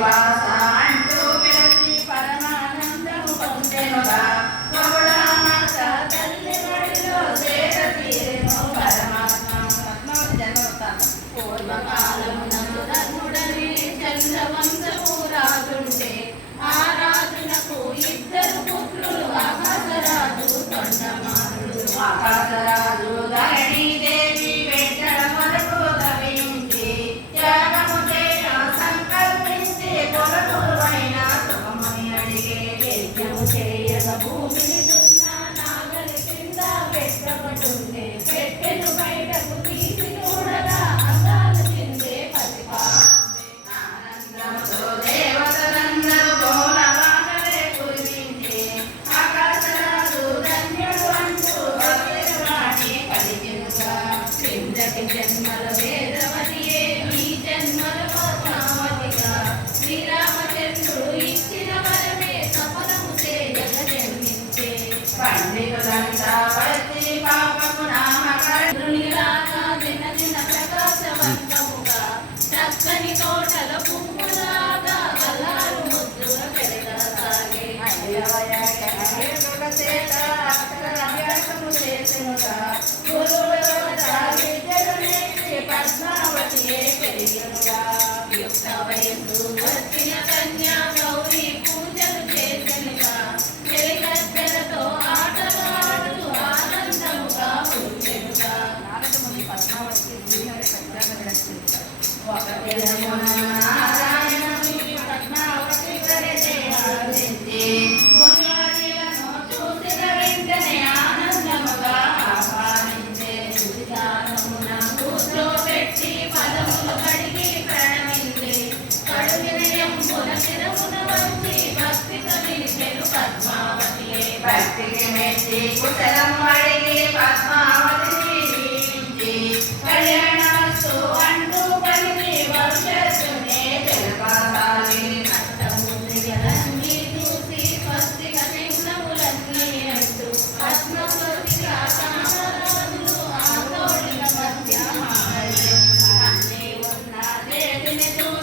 శ్రీనివాస అంటూ పిలిచి పరమానందము పొందెనుగా బహుళామాత తల్లి ఒడిలో సేద తీరెను పరమాత్మ. పద్మావతి జన్మవృత్తాంతం. పూర్వకాలమునందు ధర్ముడని చంద్రవంశము రాజుంటే ఆ రాజునకు ఇద్దరు పుత్రులు ఆకాశరాజు తొండమానుడు. ఆకాశరాజు ధరణీదేవి వెంటల వరకు తవించి త్యాగము చేయ సంకల్పించి కొరకువైన సుఖమని అడిగే. యజ్ఞము చేయక భూమిని దున్న నాగలి కింద పెట్టబడుండే పెట్టెను బయటకు తీసి చూడగా అందాలు చిందే పసిపాపే. ఆనందముతో దేవతలందరూ గోలవాకలే కురిపించి ఆకాశరాజు ధన్యుడు అంటూ భవ్యను వాడి పలికెనుగా. క్రిందటి జన్మల వేదవతియే ఈ జన్మల పద్మావతిగా శ్రీరామచంద్రుడు ఇచ్చిన వరమే సఫలము చేయగ జన్మించే. పండితులంతా వచ్చి పాపము నామకరునిలాగా దిన దిన ప్రకాశవంతముగా చక్కని తోటల పువ్వులాగా అల్లారు ముద్దుగా పెరగసాగే. చేత అభ్యాసము చేసెనుగా గురువుల వద్ద విద్యను నేర్చి పద్మావతియే పెరిగెనుగా. యుక్త వయస్సు వచ్చిన కన్యా గౌరీ పూజలు చేసెనుగా. చెలికత్తెలతో ఆటలు ఆడుతూ ఆనందముగా కూర్చెనుగా. నారదముని పద్మావతికి శ్రీహరి సత్యాగ్రహ రక్షించారు. ఒక దినమున నారాయణుని పద్మావతి కరిచే ఆనందించి మునివారిలను చూసిన వెంటనే ఆనందముగా ఆహ్వానించే. ఉచితానమున కూర్చోబెట్టి పదములు కడిగి ప్రణమించి కడు వినయంబున శిరమున వంచి భక్తితో నిలిచెను పద్మావతియే. భక్తికి మెచ్చి కుశలము అడిగి పద్మా